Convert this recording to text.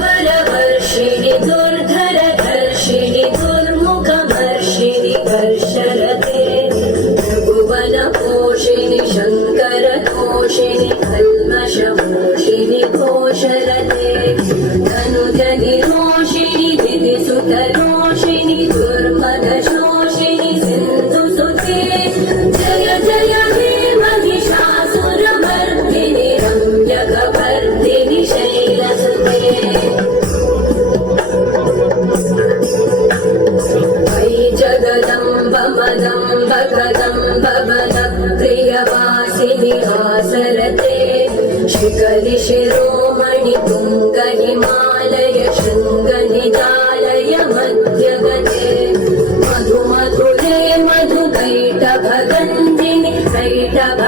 सुरवरवर्षिणि दुर्धरधर्षिणि दुर्मुखमर्षिणि कर्षरते भुवनपोषिणि शङ्करतोषिणि कल्मषमोषिणि घोषरते धनुजनिरोषिणि दिदिसुतरोषिणि दुर्मदशोषिणि सिन्धुसुते जय जय हे महिषासुरमर्दिनि रम्यकवर्दिनि शैलसुते वै जगदम्ब मदम्ब कदम्ब बलप्रियवासिनि हासरते शिखरि शिरोमणि तुङ्गहिमालय शृङ्गनिजालय मध्यगते मधु मधुरे मधुकैटभगन्धिनि कैटभ